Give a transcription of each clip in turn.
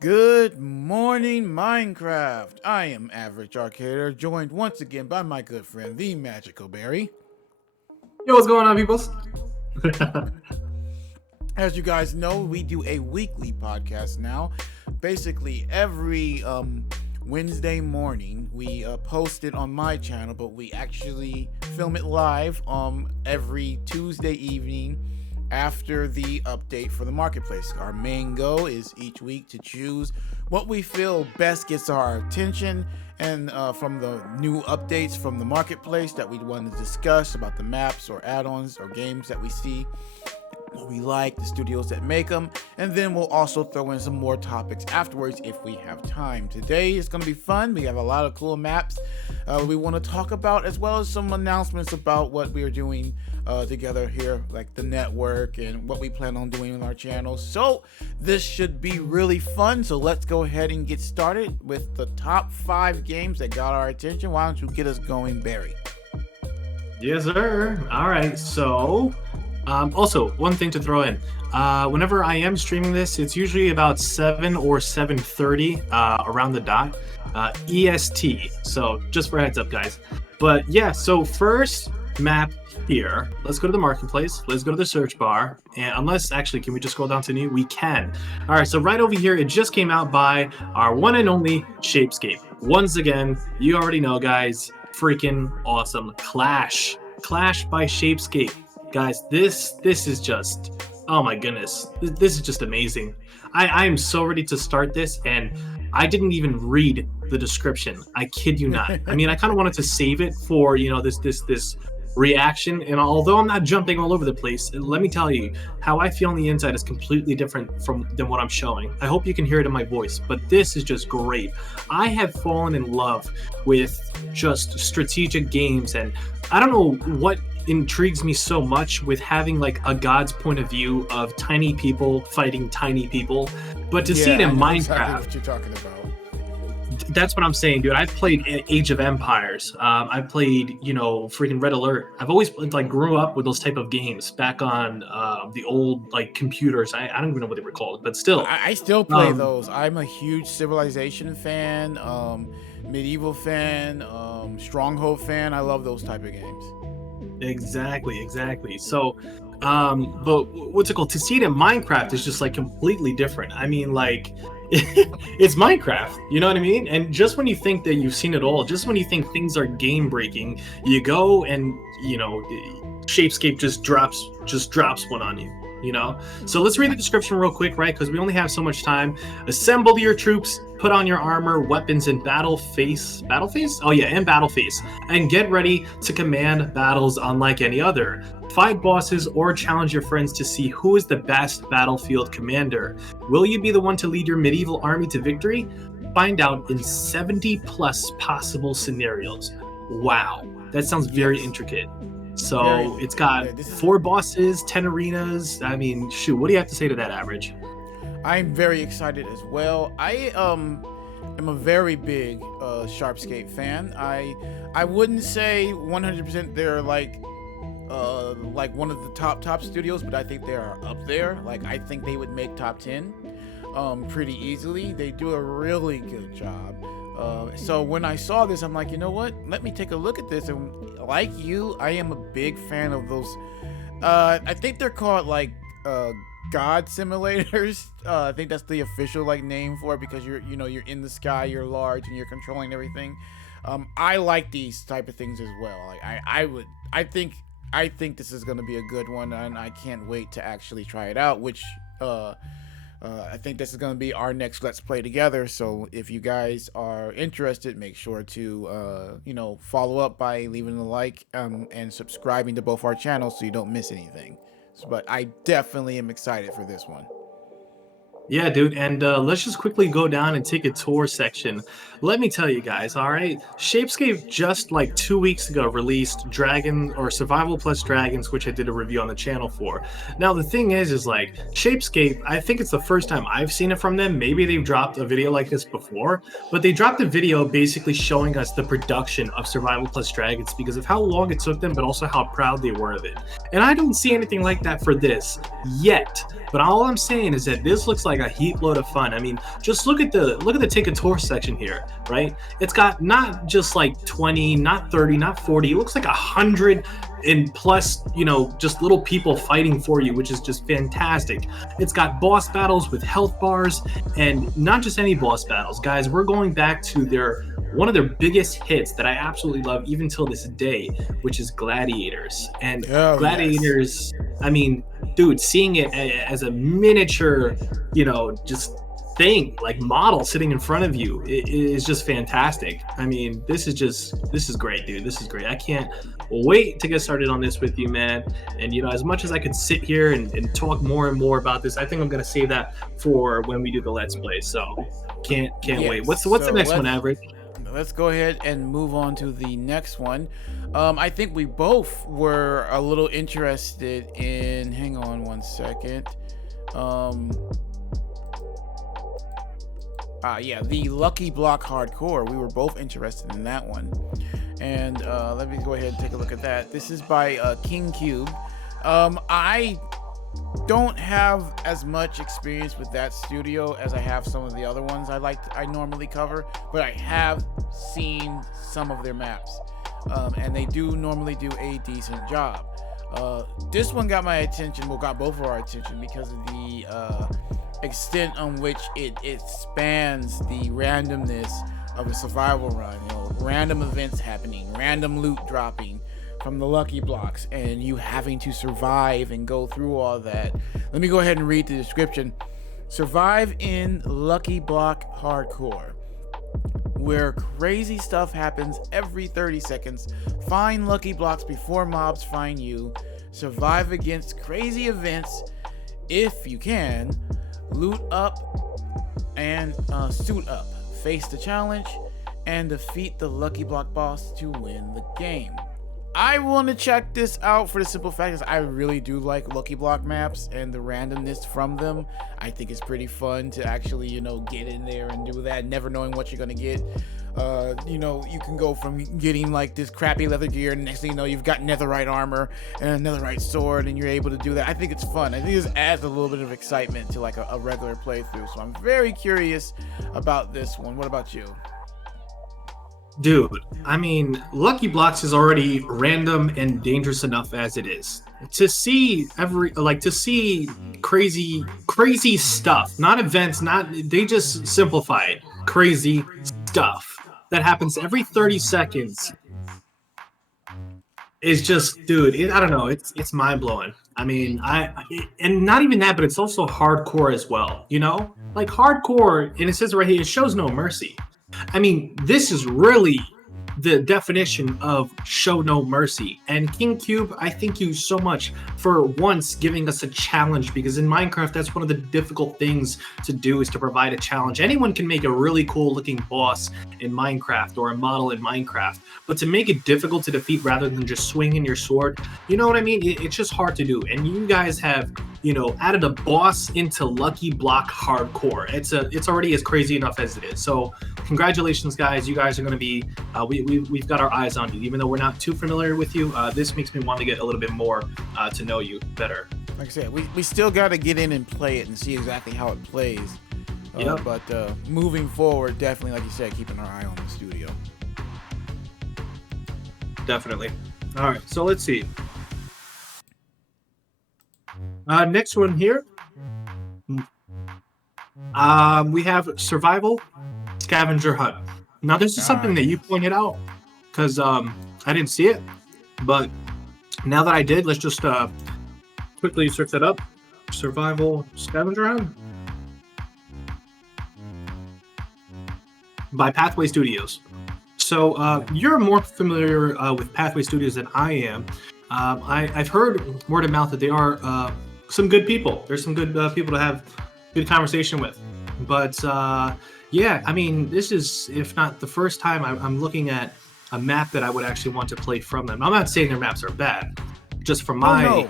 Good morning, Minecraft. I am Average Arcader, joined once again by my good friend, the Magical Berry. Yo, what's going on, peoples? As you guys know, we do a weekly podcast now. Basically, every Wednesday morning, we post it on my channel, but we actually film it live every Tuesday evening after the update for the marketplace. Our main goal is each week to choose what we feel best gets our attention, and from the new updates from the marketplace that we want to discuss about the maps or add-ons or games that we see, what we like, the studios that make them, and then we'll also throw in some more topics afterwards if we have time. Today is going to be fun. We have a lot of cool maps we want to talk about, as well as some announcements about what we are doing together here, like the network and what we plan on doing on our channel. So this should be really fun. So let's go ahead and get started with the top 5 games that got our attention. Why don't you get us going, Barry? Yes, sir. All right. So, also one thing to throw in: whenever I am streaming this, it's usually about 7 or 7:30 around the dot EST. So just for a heads up, guys. But yeah. So first map here. Let's go to the marketplace. Let's go to the search bar. And unless actually, can we just scroll down to new? We can. All right. So right over here, it just came out by our one and only Shapescape. Once again, you already know, guys. Freaking awesome. Clash by Shapescape. Guys, this is just, oh my goodness, this is just amazing. I am so ready to start this, and I didn't even read the description. I kid you not. I mean, I kind of wanted to save it for, you know, this reaction, and although I'm not jumping all over the place, let me tell you, how I feel on the inside is completely different than what I'm showing. I hope you can hear it in my voice, but this is just great. I have fallen in love with just strategic games, and I don't know what intrigues me so much with having like a god's point of view of tiny people fighting tiny people, but to see it in Minecraft, exactly what you're talking about. That's what I'm saying, dude. I've played Age of Empires. I've played, you know, freaking Red Alert. I've always like grew up with those type of games back on the old like computers. I don't even know what they were called, but still. I still play those. I'm a huge Civilization fan, Medieval fan, Stronghold fan. I love those type of games. Exactly. So, but what's it called? To see it in Minecraft is just like completely different. I mean, like, it's Minecraft, you know what I mean? And just when you think that you've seen it all, just when you think things are game breaking, you go and, you know, Shapescape just drops one on you. You know, so let's read the description real quick, right? Because we only have so much time. Assemble your troops, put on your armor, weapons, and battle face. Oh yeah, and battle face, and get ready to command battles unlike any other. Fight bosses or challenge your friends to see who is the best battlefield commander. Will you be the one to lead your medieval army to victory? Find out in 70 plus possible scenarios. Wow, that sounds very intricate. So it's got 4 bosses, 10 arenas. I mean, shoot, what do you have to say to that, Average? I'm very excited as well. I am a very big Sharpscape fan. I wouldn't say 100% they're like one of the top studios, but I think they are up there. Like, I think they would make top 10 pretty easily. They do a really good job. So when I saw this, I'm like, you know what? Let me take a look at this. And like you, I am a big fan of those. I think they're called like God simulators. I think that's the official like name for it, because you're in the sky, you're large, and you're controlling everything. I like these type of things as well. Like I think this is gonna be a good one, and I can't wait to actually try it out. Which I think this is going to be our next Let's Play together. So if you guys are interested, make sure to, follow up by leaving a like and subscribing to both our channels so you don't miss anything. But I definitely am excited for this one. Yeah, dude, and let's just quickly go down and take a tour section. Let me tell you guys, all right? Shapescape just like 2 weeks ago released Dragon or Survival Plus Dragons, which I did a review on the channel for. Now the thing is like Shapescape, I think it's the first time I've seen it from them. Maybe they've dropped a video like this before, but they dropped a video basically showing us the production of Survival Plus Dragons because of how long it took them, but also how proud they were of it. And I don't see anything like that for this yet. But all I'm saying is that this looks like a heap load of fun. I mean, just look at the take a tour section here, right? It's got not just like 20, not 30, not 40. It looks like 100 and plus, just little people fighting for you, which is just fantastic. It's got boss battles with health bars, and not just any boss battles, guys. We're going back to one of their biggest hits that I absolutely love even till this day, which is Gladiators. And Gladiators, yes. I mean, dude, seeing it as a miniature, just thing, like model sitting in front of you, it is just fantastic. I mean, this is great, dude. This is great. I can't wait to get started on this with you, man. And as much as I could sit here and talk more and more about this, I think I'm gonna save that for when we do the Let's Play. So can't wait. What's the next one, Average? Let's go ahead and move on to the next one. I think we both were a little interested in, hang on one second. Yeah, the Lucky Block Hardcore. We were both interested in that one. And let me go ahead and take a look at that. This is by King Cube. I don't have as much experience with that studio as I have some of the other ones I normally cover, but I have seen some of their maps, and they do normally do a decent job. This one got my attention, got both of our attention because of the extent on which it spans the randomness of a survival run. Random events happening, random loot dropping from the lucky blocks, and you having to survive and go through all that. Let me go ahead and read the description. Survive in Lucky Block Hardcore, where crazy stuff happens every 30 seconds. Find lucky blocks before mobs find you. Survive against crazy events if you can. Loot up and suit up. Face the challenge and defeat the lucky block boss to win the game. I want to check this out for the simple fact is I really do like Lucky Block maps and the randomness from them. I think it's pretty fun to actually, get in there and do that, never knowing what you're going to get. You can go from getting like this crappy leather gear, and next thing you know, you've got netherite armor and a netherite sword, and you're able to do that. I think it's fun. I think this adds a little bit of excitement to like a regular playthrough. So I'm very curious about this one. What about you? Dude, I mean, Lucky Blocks is already random and dangerous enough as it is. To see crazy stuff, not events, they just simplify it. Crazy stuff that happens every 30 seconds is just, dude, I don't know, it's mind-blowing. I mean, and not even that, but it's also hardcore as well, Like hardcore, and it says right here, it shows no mercy. I mean, this is really the definition of show no mercy. And King Cube, I thank you so much for once giving us a challenge, because in Minecraft, that's one of the difficult things to do, is to provide a challenge. Anyone can make a really cool looking boss in Minecraft or a model in Minecraft, but to make it difficult to defeat rather than just swinging your sword, you know what I mean? It's just hard to do. And you guys have, added a boss into Lucky Block Hardcore. It's already as crazy enough as it is. So congratulations, guys. You guys are going to be, we've got our eyes on you. Even though we're not too familiar with you, this makes me want to get a little bit more to know you better. Like I said, we still got to get in and play it and see exactly how it plays. But moving forward, definitely, like you said, keeping our eye on the studio. Definitely. All right, so let's see. Next one here. We have Survival Scavenger Hunt. Now, this is something that you pointed out, because I didn't see it, but now that I did, let's just quickly search that up. Survival Scavenger Hunt by Pathway Studios. So you're more familiar with Pathway Studios than I am. I've heard word of mouth that they are some good people. There's some good people to have good conversation with. But yeah, I mean, this is, if not the first time, I'm looking at a map that I would actually want to play from them. I'm not saying their maps are bad, just from my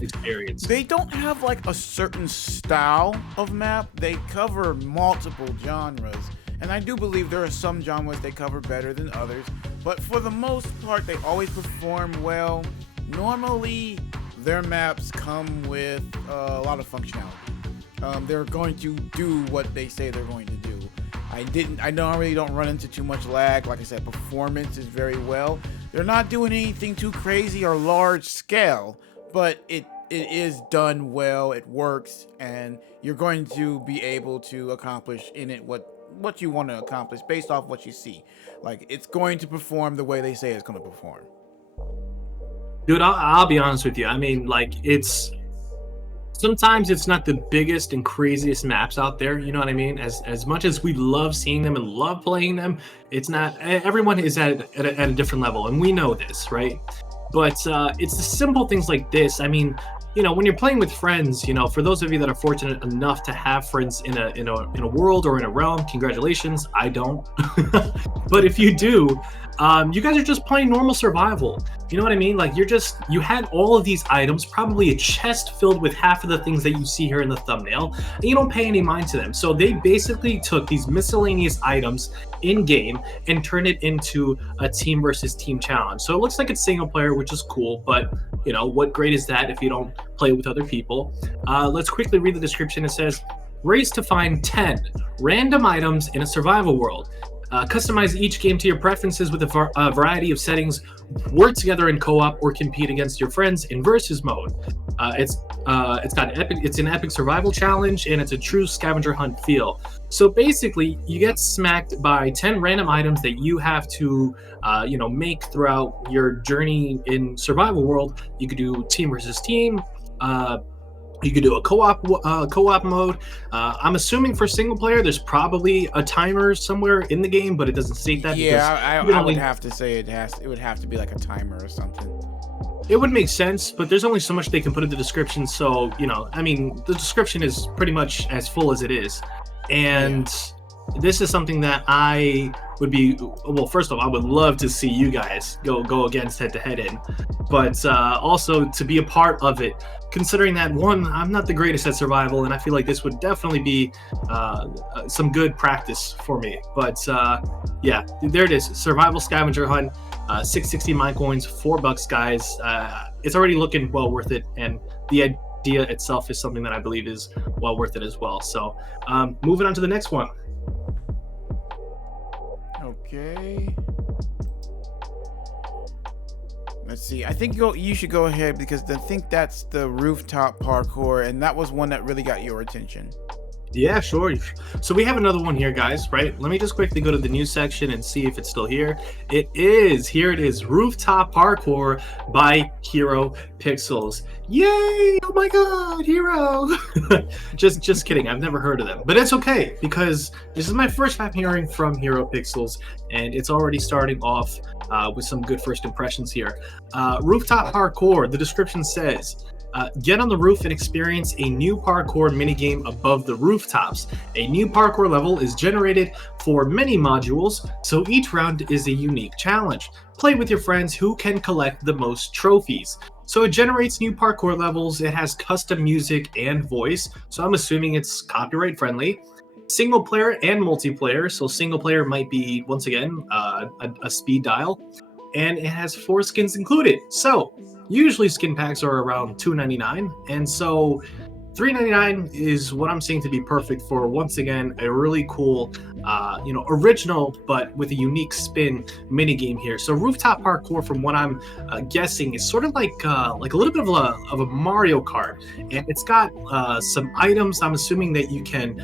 experience. They don't have like a certain style of map. They cover multiple genres, and I do believe there are some genres they cover better than others. But for the most part, they always perform well. Normally, their maps come with a lot of functionality. They're going to do what they say they're going to do. I normally don't run into too much lag. Like I said, performance is very well. They're not doing anything too crazy or large scale, but it is done well. It works, and you're going to be able to accomplish in it what you want to accomplish based off what you see. Like, it's going to perform the way they say it's going to perform. Dude, I'll be honest with you. I mean, like, sometimes it's not the biggest and craziest maps out there, you know what I mean? As much as we love seeing them and love playing them, it's not, everyone is at a different level, and we know this, right? But it's the simple things like this. I mean, you know, when you're playing with friends, you know, for those of you that are fortunate enough to have friends in a world or in a realm, congratulations. I don't. But if you do, you guys are just playing normal survival. You know what I mean? Like, you had all of these items, probably a chest filled with half of the things that you see here in the thumbnail, and you don't pay any mind to them. So they basically took these miscellaneous items in game and turned it into a team versus team challenge. So it looks like it's single player, which is cool, but you know, what great is that if you don't play with other people? Let's quickly read the description. It says, race to find 10 random items in a survival world. Customize each game to your preferences with a variety of settings. Work together in co-op or compete against your friends in versus mode. It's an epic survival challenge, and it's a true scavenger hunt feel. So basically, you get smacked by 10 random items that you have to, make throughout your journey in survival world. You could do team versus team. You could do a co-op mode. I'm assuming for single player, there's probably a timer somewhere in the game, but it doesn't state that. Yeah, I would have to say it would have to be like a timer or something. It would make sense, but there's only so much they can put in the description. So, you know, I mean, the description is pretty much as full as it is. And this is something that I would be, well, first of all, I would love to see you guys go against head-to-head in. But also to be a part of it, considering that, one, I'm not the greatest at survival, and I feel like this would definitely be some good practice for me. But yeah, there it is. Survival scavenger hunt, 660 mine coins, $4, guys. It's already looking well worth it, and the idea itself is something that I believe is well worth it as well. So moving on to the next one. Okay. Let's see. I think you should go ahead, because I think that's the rooftop parkour, and that was one that really got your attention. Yeah, sure. So we have another one here, guys, right? Let me just quickly go to the news section and see if it's still here. It is. Here it is. Rooftop Parkour by Hero Pixels. Yay! Oh my god, Hero! just kidding. I've never heard of them. But it's okay, because this is my first time hearing from Hero Pixels, and it's already starting off with some good first impressions here. Rooftop Parkour, the description says, get on the roof and experience a new parkour minigame above the rooftops. A new parkour level is generated for many modules, so each round is a unique challenge. Play with your friends who can collect the most trophies. So it generates new parkour levels. It has custom music and voice, so I'm assuming it's copyright friendly. Single player and multiplayer, so single player might be, once again, a speed dial. And it has 4 skins included. So usually skin packs are around $2.99, and so $3.99 is what I'm seeing to be perfect for, once again, a really cool, original but with a unique spin mini game here. So rooftop parkour, from what I'm guessing, is sort of like a little bit of a Mario Kart, and it's got some items. I'm assuming that you can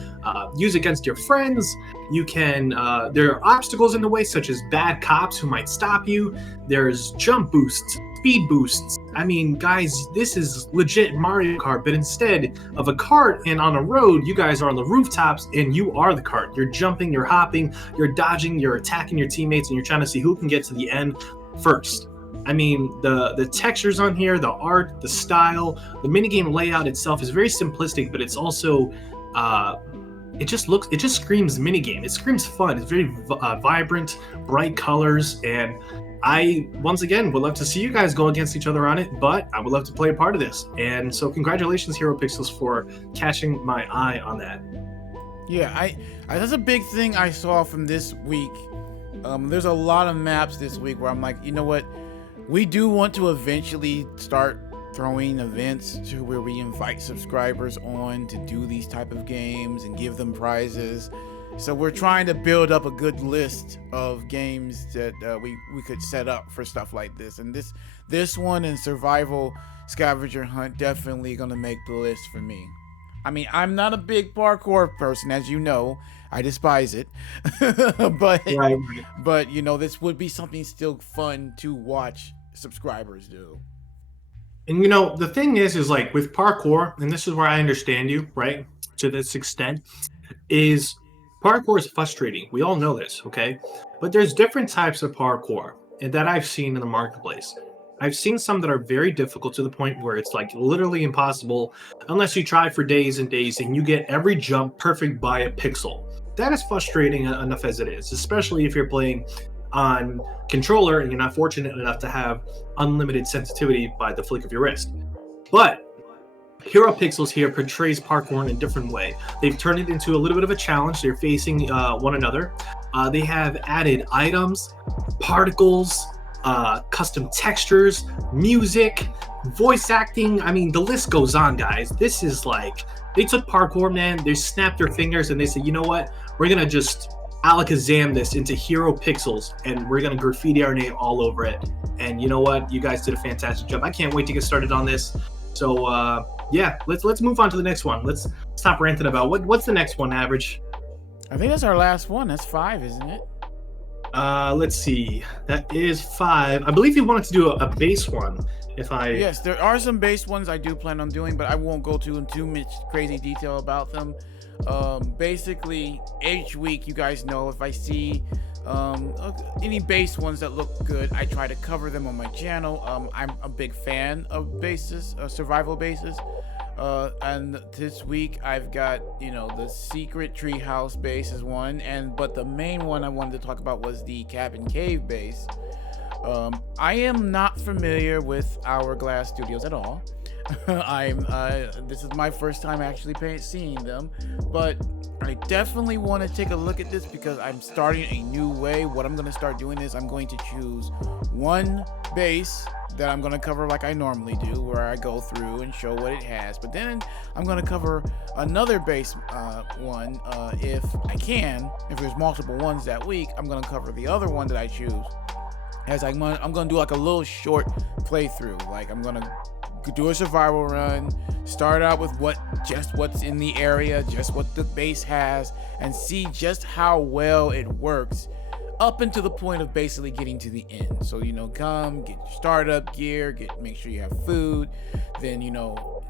use against your friends. You can. There are obstacles in the way, such as bad cops who might stop you. There's jump boosts, speed boosts. I mean, guys, this is legit Mario Kart, but instead of a cart and on a road, you guys are on the rooftops and you are the cart. You're jumping, you're hopping, you're dodging, you're attacking your teammates, and you're trying to see who can get to the end first. I mean, the textures on here, the art, the style, the minigame layout itself is very simplistic, but it's also uh, it just screams minigame. It screams fun. It's very vibrant, bright colors, and I once again would love to see you guys go against each other on it, but I would love to play a part of this. And so congratulations, Hero Pixels, for catching my eye on that. Yeah, I that's a big thing I saw from this week. There's a lot of maps this week where I'm like, you know what? We do want to eventually start throwing events to where we invite subscribers on to do these type of games and give them prizes. So we're trying to build up a good list of games that we could set up for stuff like this. And this one and Survival Scavenger Hunt definitely gonna make the list for me. I mean, I'm not a big parkour person, as you know. I despise it. but you know, this would be something still fun to watch subscribers do. And you know, the thing is like with parkour, and this is where I understand you, right? To this extent, is parkour is frustrating. We all know this, okay? But there's different types of parkour that I've seen in the marketplace. I've seen some that are very difficult to the point where it's like literally impossible unless you try for days and days and you get every jump perfect by a pixel. That is frustrating enough as it is, especially if you're playing on controller and you're not fortunate enough to have unlimited sensitivity by the flick of your wrist. But Hero Pixels here portrays parkour in a different way. They've turned it into a little bit of a challenge. They're facing one another. They have added items, particles, custom textures, music, voice acting. I mean, the list goes on, guys. This is like, they took parkour, man, they snapped their fingers and they said, you know what? We're going to just alakazam this into Hero Pixels and we're going to graffiti our name all over it. And you know what? You guys did a fantastic job. I can't wait to get started on this. So, yeah, let's move on to the next one. Let's stop ranting about what's the next one, Average? I think that's our last one. That's 5, isn't it? Let's see. That is 5. I believe you wanted to do a base one. Yes, there are some base ones I do plan on doing, but I won't go into too much crazy detail about them. Basically, each week, you guys know, if I see any base ones that look good, I try to cover them on my channel. I'm a big fan of bases, survival bases. And this week I've got, you know, the secret treehouse base is one, but the main one I wanted to talk about was the cabin cave base. I am not familiar with Hourglass Studios at all. This is my first time actually seeing them, but I definitely want to take a look at this because I'm starting a new way. What I'm going to start doing is I'm going to choose one base that I'm going to cover like I normally do, where I go through and show what it has, but then I'm going to cover another base one if I can. If there's multiple ones that week, I'm going to cover the other one that I choose. I'm going to do like a little short playthrough. Like I'm going to do a survival run, start out with what's in the area, just what the base has, and see just how well it works up until the point of basically getting to the end. So, you know, come get your startup gear, make sure you have food, then, you know,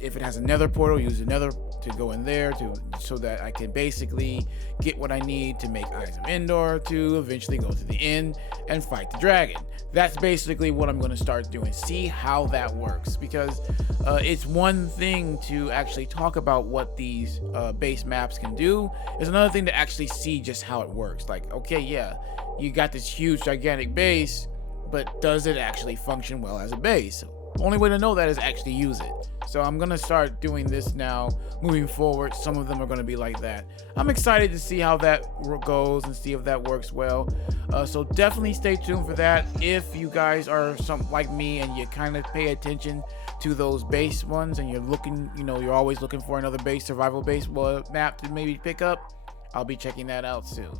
if it has a nether portal, use another to go in there so that I can basically get what I need to make Eyes of Endor to eventually go to the end and fight the dragon. That's basically what I'm going to start doing. See how that works, because it's one thing to actually talk about what these base maps can do. It's another thing to actually see just how it works. Like, okay, yeah, you got this huge gigantic base, but does it actually function well as a base? Only way to know that is actually use it. So I'm gonna start doing this now moving forward. Some of them are gonna be like that. I'm excited to see how that goes and see if that works well. So definitely stay tuned for that. If you guys are something like me and you kind of pay attention to those base ones and you're looking, you know, you're always looking for another base, survival base map to maybe pick up, I'll be checking that out soon.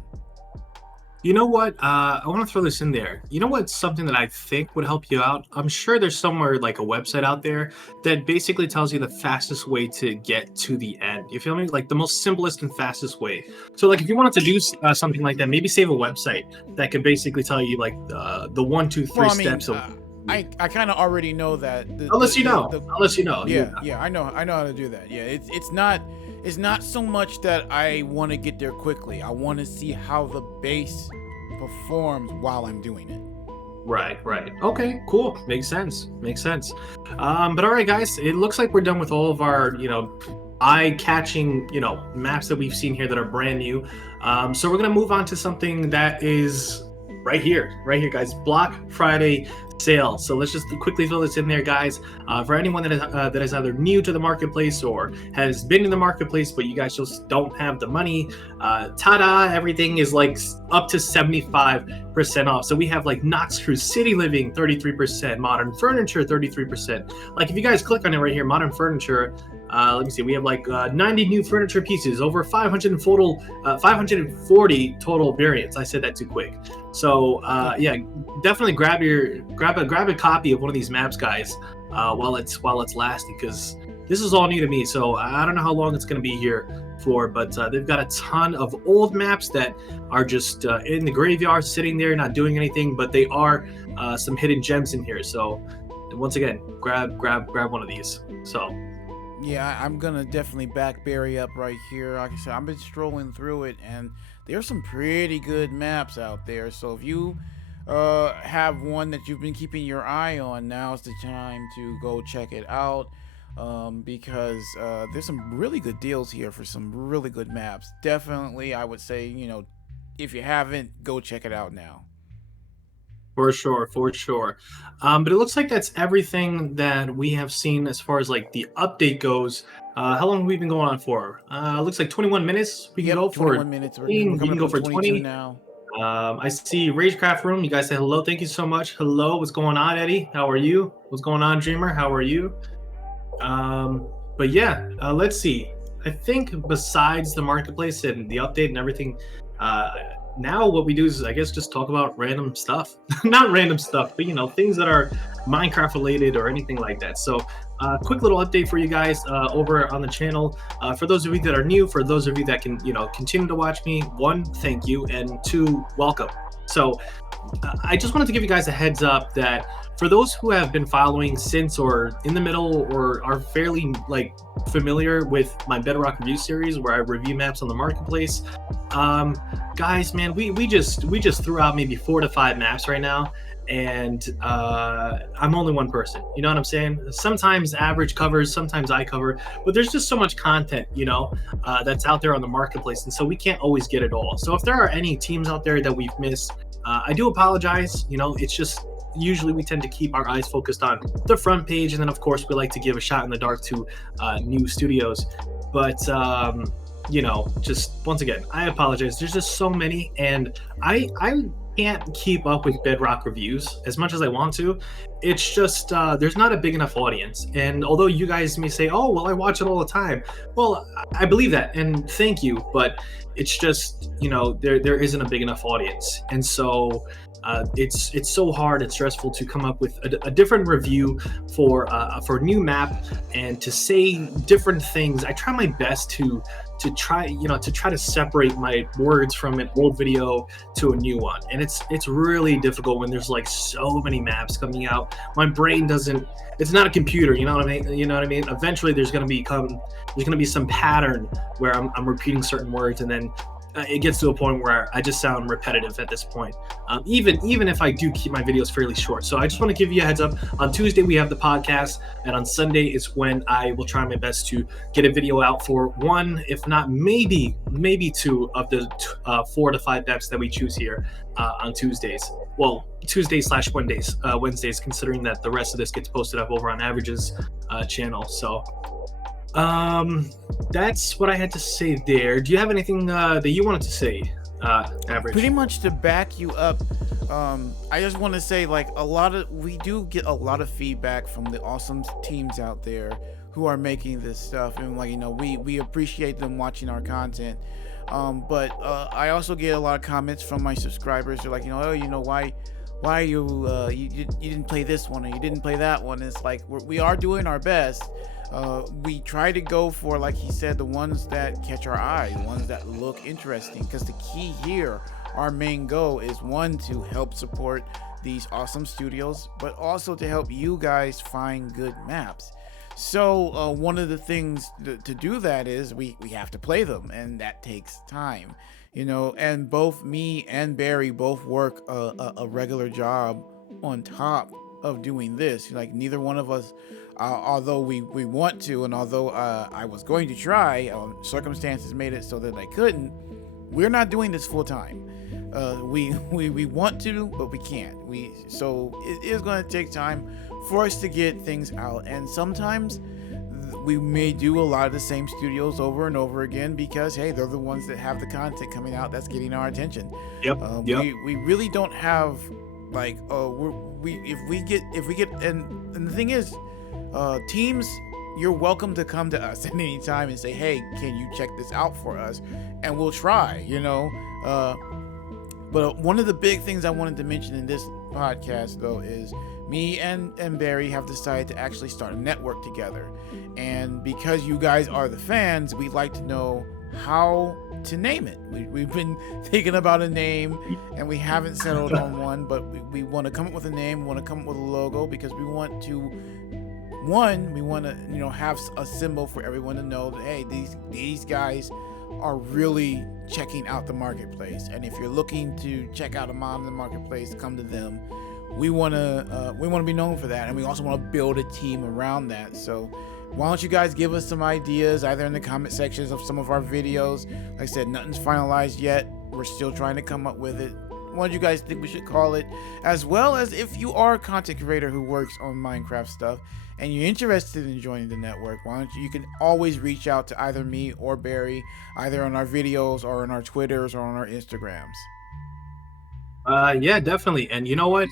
You know what? I want to throw this in there. You know what's something that I think would help you out? I'm sure there's somewhere like a website out there that basically tells you the fastest way to get to the end. You feel me? Like the most simplest and fastest way. So like if you wanted to do something like that, maybe save a website that could basically tell you like the 1, 2, 3 steps. I kind of already know that. Unless you know. Yeah, I know how to do that. Yeah, it's not so much that I want to get there quickly. I want to see how the base performs while I'm doing it. Right. Okay, cool. Makes sense. But all right, guys, it looks like we're done with all of our, eye-catching, maps that we've seen here that are brand new. So we're gonna move on to something that is right here, guys. Black Friday sale. So let's just quickly throw this in there, guys. For anyone that is either new to the marketplace or has been in the marketplace, but you guys just don't have the money, ta-da! Everything is like up to 75% off. So we have like Knox Crew City Living 33%, Modern Furniture 33%. Like if you guys click on it right here, Modern Furniture. Let me see. We have like 90 new furniture pieces, over 540 total variants. I said that too quick. So yeah, definitely grab a copy of one of these maps, guys, while it's lasting, because this is all new to me. So I don't know how long it's going to be here for, but they've got a ton of old maps that are just in the graveyard, sitting there, not doing anything. But they are some hidden gems in here. So once again, grab one of these. So. Yeah, I'm gonna definitely back Barry up right here. Like I said, I've been strolling through it, and there's some pretty good maps out there. So if you have one that you've been keeping your eye on, now's the time to go check it out. Because there's some really good deals here for some really good maps. Definitely, I would say, if you haven't, go check it out now. For sure, for sure. But it looks like that's everything that we have seen as far as like the update goes. How long have we been going on for? Looks like 21 minutes. We can Yep, go for 21 minutes. We're 15. We coming can up go on for 22 20. now. I see Ragecraft Room. You guys say hello. Thank you so much. Hello. What's going on, Eddie? How are you? What's going on, Dreamer? How are you? But yeah, let's see. I think besides the marketplace and the update and everything, now what we do is, I guess, just talk about random stuff. Not random stuff, but things that are Minecraft related or anything like that. So quick little update for you guys over on the channel. For those of you that are new, for those of you that can continue to watch me, one, thank you, and two, welcome. So I just wanted to give you guys a heads up that for those who have been following since, or in the middle, or are fairly like familiar with my Bedrock review series where I review maps on the marketplace, guys, man, we just threw out maybe 4 to 5 maps right now, and I'm only one person. You know what I'm saying? Sometimes average covers, sometimes I cover, but there's just so much content, that's out there on the marketplace, and so we can't always get it all. So if there are any teams out there that we've missed, I do apologize. It's just usually we tend to keep our eyes focused on the front page, and then of course we like to give a shot in the dark to new studios. But just once again, I apologize. There's just so many, and I can't keep up with Bedrock reviews as much as I want to. It's just there's not a big enough audience. And although you guys may say, oh well, I watch it all the time, well, I believe that, and thank you, but it's just there isn't a big enough audience. And so it's so hard and stressful to come up with a different review for a new map, and to say different things. I try my best to try to separate my words from an old video to a new one, and it's really difficult when there's like so many maps coming out. My brain doesn't, it's not a computer, you know what I mean? Eventually there's going to be some pattern where I'm repeating certain words, and then it gets to a point where I just sound repetitive at this point, even if I do keep my videos fairly short. So I just want to give you a heads up. On Tuesday we have the podcast, and on Sunday is when I will try my best to get a video out for one, if not maybe 2 of the 4 to 5 maps that we choose here on Tuesdays. Well, Tuesdays/Wednesdays, considering that the rest of this gets posted up over on Average's channel. So that's what I had to say there. Do you have anything that you wanted to say, Average? Pretty much to back you up, I just want to say, like, we do get a lot of feedback from the awesome teams out there who are making this stuff, and like, we appreciate them watching our content. But I also get a lot of comments from my subscribers. They're like, why you didn't play this one, or you didn't play that one. It's like we are doing our best. We try to go for, like he said, the ones that catch our eye, the ones that look interesting, because the key here, our main goal is, one, to help support these awesome studios, but also to help you guys find good maps. So one of the things to do that is we have to play them, and that takes time, and both me and Barry both work a regular job on top of doing this. Like, neither one of us although we want to, and although I was going to try, circumstances made it so that I couldn't. We're not doing this full time. We want to, but we can't. So it is going to take time for us to get things out, and sometimes we may do a lot of the same studios over and over again because hey, they're the ones that have the content coming out that's getting our attention. Yep. We really don't have like if we get and the thing is, teams, you're welcome to come to us at any time and say, hey, can you check this out for us, and we'll try. But one of the big things I wanted to mention in this podcast, though, is me and Barry have decided to actually start a network together. And because you guys are the fans, we'd like to know how to name it. We've been thinking about a name, and we haven't settled on one, but we want to come up with a name, we want to come up with a logo, because we want to have a symbol for everyone to know that, hey, these guys are really checking out the marketplace, and if you're looking to check out a mod in the marketplace, come to them. We want to be known for that, and we also want to build a team around that. So why don't you guys give us some ideas either in the comment sections of some of our videos. Like I said, nothing's finalized yet, we're still trying to come up with it. What do you guys think we should call it? As well as, if you are a content creator who works on Minecraft stuff and you're interested in joining the network, you can always reach out to either me or Barry, either on our videos or on our Twitters or on our Instagrams. Yeah, definitely. And you know what?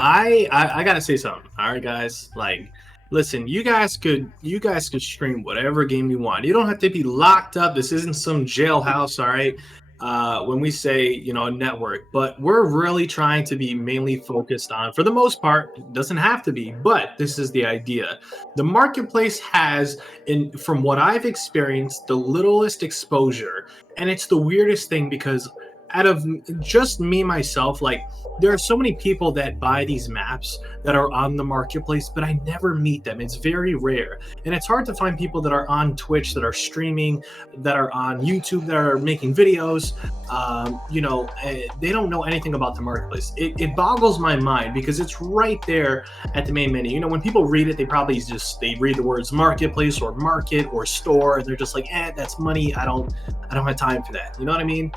I gotta say something. All right, guys. Like, listen, you guys could stream whatever game you want. You don't have to be locked up. This isn't some jailhouse, all right? When we say, a network, but we're really trying to be mainly focused on, for the most part, it doesn't have to be, but this is the idea. The marketplace has, from what I've experienced, the littlest exposure. And it's the weirdest thing because out of just me, myself, like, there are so many people that buy these maps that are on the marketplace, but I never meet them. It's very rare. And it's hard to find people that are on Twitch, that are streaming, that are on YouTube, that are making videos. They don't know anything about the marketplace. It boggles my mind because it's right there at the main menu. When people read it, they read the words marketplace or market or store, and they're just like, that's money. I don't have time for that. You know what I mean?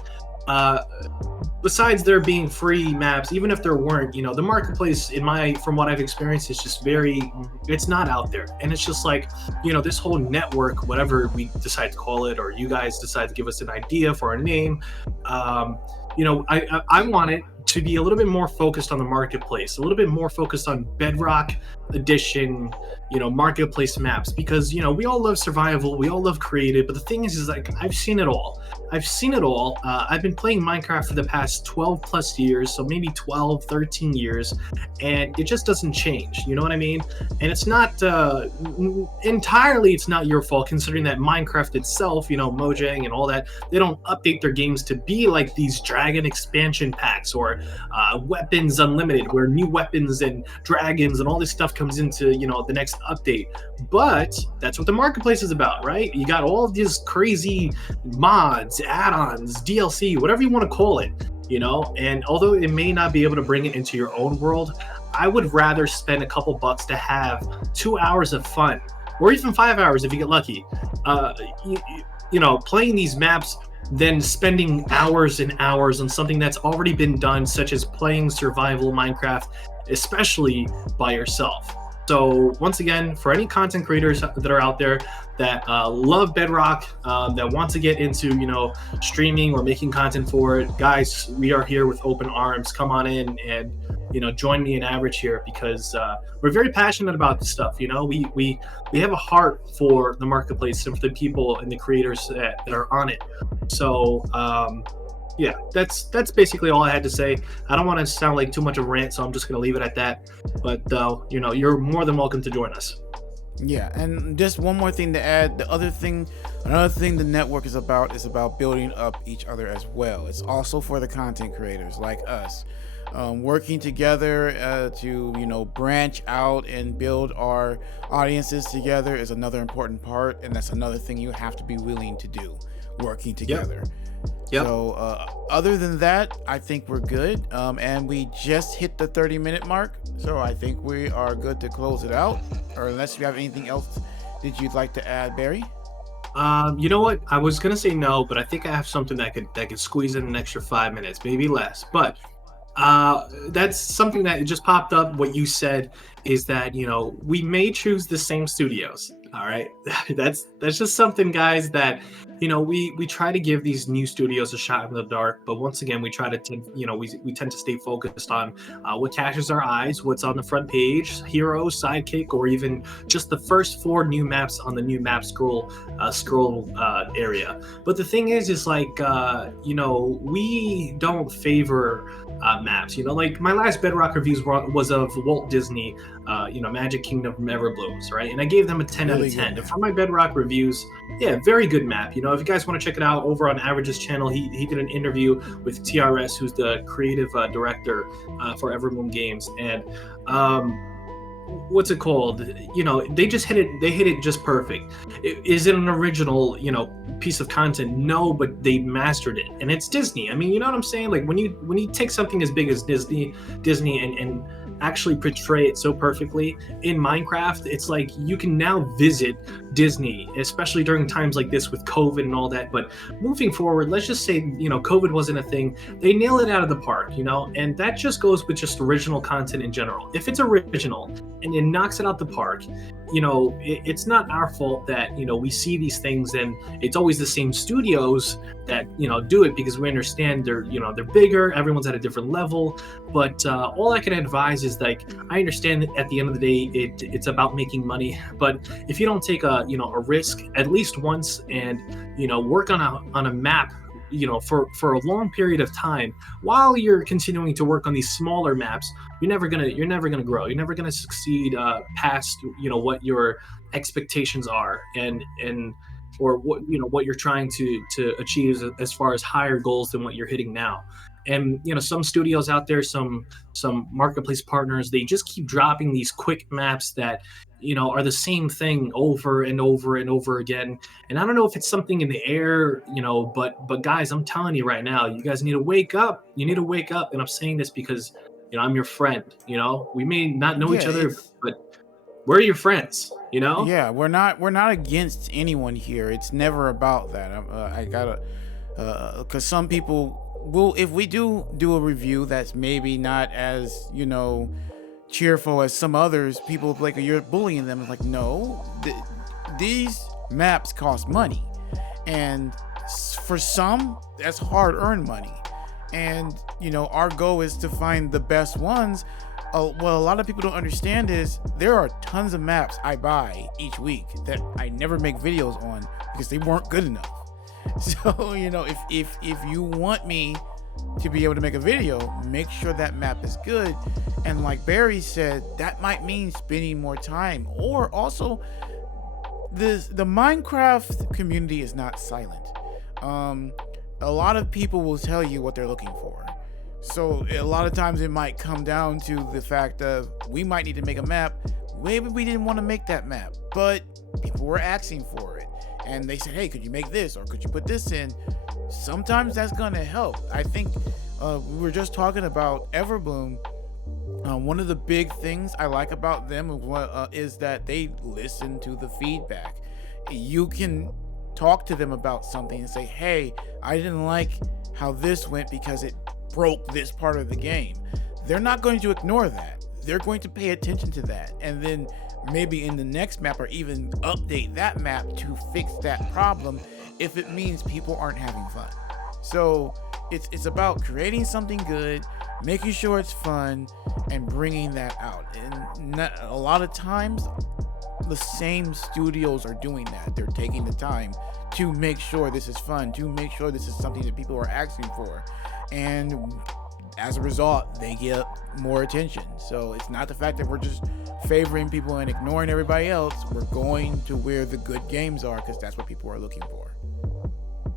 Besides there being free maps, even if there weren't, the marketplace, from what I've experienced, is just it's not out there. And it's just like, this whole network, whatever we decide to call it, or you guys decide to give us an idea for a name, I want it to be a little bit more focused on the marketplace, a little bit more focused on Bedrock Edition, marketplace maps, because we all love survival, we all love creative, but the thing is like, I've seen it all. I've been playing Minecraft for the past 12 plus years, so maybe 12, 13 years, and it just doesn't change, you know what I mean? And it's not entirely, it's not your fault, considering that Minecraft itself, Mojang and all that, they don't update their games to be like these dragon expansion packs or weapons unlimited, where new weapons and dragons and all this stuff comes into the next update. But that's what the marketplace is about, right? You got all of these crazy mods, add-ons, DLC, whatever you want to call it, and although it may not be able to bring it into your own world, I would rather spend a couple bucks to have 2 hours of fun, or even 5 hours if you get lucky, playing these maps, than spending hours and hours on something that's already been done, such as playing survival Minecraft, especially by yourself. So once again, for any content creators that are out there that love Bedrock, that want to get into streaming or making content for it, guys, we are here with open arms. Come on in and join me in Average here, because we're very passionate about this stuff. We have a heart for the marketplace and for the people and the creators that are on it. So yeah, that's basically all I had to say. I don't want to sound like too much of a rant, so I'm just going to leave it at that. But you're more than welcome to join us. Yeah, and just one more thing to add. Another thing the network is about building up each other as well. It's also for the content creators like us. Working together to branch out and build our audiences together is another important part, and that's another thing you have to be willing to do. working Yep. together. Yep. So other than that, I think we're good. And we just hit the 30-minute mark, so I think we are good to close it out. Or unless you have anything else that you'd like to add, Barry? You know what? I was gonna say no, but I think I have something that could squeeze in an extra 5 minutes, maybe less. But that's something that just popped up. What you said is that we may choose the same studios. All right, that's just something, guys. That we try to give these new studios a shot in the dark, but once again, we try to we tend to stay focused on what catches our eyes, what's on the front page, hero, sidekick, or even just the first 4 new maps on the new map scroll area. But the thing is like we don't favor maps. Like my last Bedrock reviews was of Walt Disney, Magic Kingdom from Everblooms, right? And I gave them a 10 out Really of good 10. And map. for my Bedrock reviews, yeah, very good map. If you guys want to check it out over on Average's channel, he did an interview with TRS, who's the creative director for Everbloom Games, and what's it called? They just hit it. They hit it just perfect. Is it an original, piece of content? No, but they mastered it, and it's Disney. I mean, you know what I'm saying? Like when you take something as big as Disney, and actually portray it so perfectly in Minecraft, it's like you can now visit Disney, especially during times like this with COVID and all that. But moving forward, let's just say COVID wasn't a thing. They nail it out of the park, and that just goes with just original content in general. If it's original and it knocks it out the park, it's not our fault that we see these things and it's always the same studios that do it, because we understand they're bigger, everyone's at a different level. But all I can advise is, like, I understand that at the end of the day it's about making money, but if you don't take a risk at least once and work on a map for a long period of time while you're continuing to work on these smaller maps, you're never gonna grow. You're never gonna succeed past what your expectations are, and or what you're trying to achieve as far as higher goals than what you're hitting now. And some studios out there, some marketplace partners, they just keep dropping these quick maps that are the same thing over and over and over again. And I don't know if it's something in the air, but guys, I'm telling you right now, you guys need to wake up. You need to wake up. And I'm saying this because I'm your friend. We may not know Yeah, each other, it's but we're your friends. yeah. We're not against anyone here. It's never about that. I gotta because some people will, if we do a review that's maybe not as cheerful as some others, people like, you're bullying them. It's like, no, these maps cost money, and for some that's hard-earned money, and our goal is to find the best ones. What a lot of people don't understand is there are tons of maps I buy each week that I never make videos on because they weren't good enough. So if you want me to be able to make a video, make sure that map is good. And like Barry said, that might mean spending more time. Or also, the Minecraft community is not silent. A lot of people will tell you what they're looking for. So a lot of times it might come down to the fact of, we might need to make a map. Maybe we didn't want to make that map, but people were asking for it. And they said, hey, could you make this? Or could you put this in? Sometimes that's going to help. I think we were just talking about Everbloom. One of the big things I like about them is that they listen to the feedback. You can talk to them about something and say, hey, I didn't like how this went because it broke this part of the game. They're not going to ignore that. They're going to pay attention to that, and then maybe in the next map, or even update that map to fix that problem if it means people aren't having fun. So it's about creating something good, making sure it's fun, and bringing that out. And a lot of times the same studios are doing that. They're taking the time to make sure this is fun, to make sure this is something that people are asking for, and as a result, they get more attention. So it's not the fact that we're just favoring people and ignoring everybody else. We're going to where the good games are, because that's what people are looking for.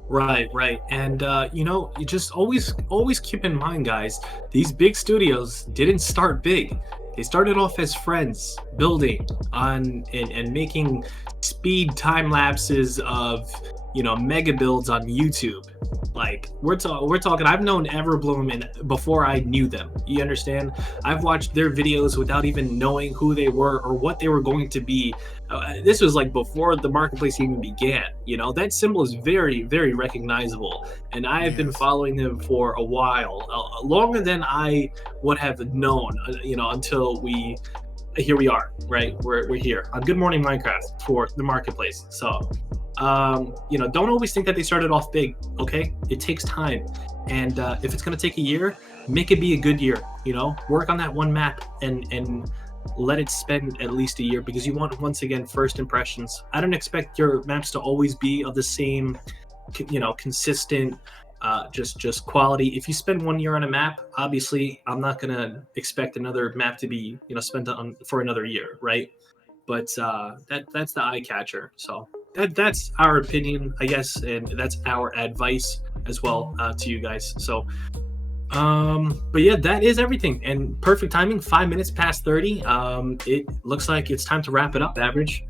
Right. And you just always keep in mind, guys, these big studios didn't start big. They started off as friends, building on and making speed time lapses of mega builds on YouTube. Like we're talking. I've known Everbloom before I knew them. You understand? I've watched their videos without even knowing who they were or what they were going to be. This was like before the marketplace even began. That symbol is very, very recognizable, and I have been following them for a while, longer than I would have known. Until here we are, right? We're here on Good Morning Minecraft for the marketplace. So don't always think that they started off big. Okay, it takes time, and if it's going to take a year, make it be a good year. Work on that one map and let it spend at least a year, because you want, once again, first impressions. I don't expect your maps to always be of the same consistent just quality. If you spend 1 year on a map, obviously I'm not gonna expect another map to be spent on for another year, right? But that's the eye catcher. So that's our opinion, I guess, and that's our advice as well to you guys. So but yeah, that is everything, and perfect timing, 5 minutes past 30. It looks like it's time to wrap it up, Average.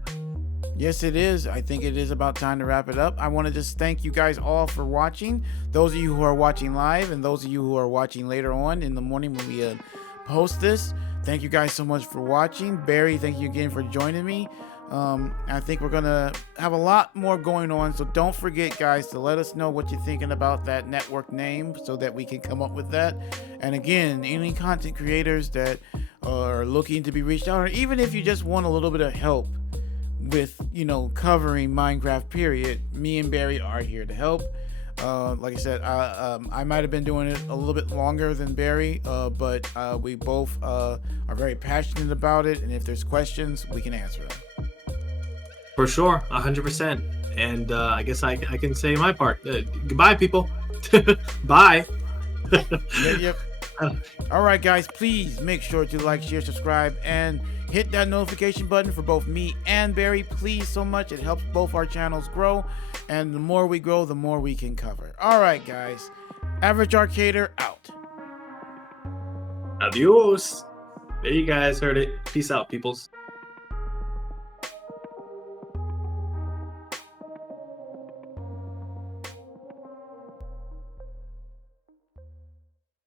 Yes, it is. I think it is about time to wrap it up. I want to just thank you guys all for watching. Those of you who are watching live, and those of you who are watching later on in the morning when we post this, thank you guys so much for watching. Barry, thank you again for joining me. I think we're gonna have a lot more going on, so don't forget, guys, to let us know what you're thinking about that network name so that we can come up with that. And again, any content creators that are looking to be reached out, or even if you just want a little bit of help with covering Minecraft period, me and Barry are here to help. Like I said, I might have been doing it a little bit longer than Barry, but we both are very passionate about it, and if there's questions, we can answer them. For sure, 100%. And I guess I can say my part. Goodbye, people. Bye. Yep. All right, guys, please make sure to like, share, subscribe, and hit that notification button for both me and Barry. Please, so much. It helps both our channels grow, and the more we grow, the more we can cover. All right, guys. Average Arcader out. Adios. There you guys heard it. Peace out, peoples.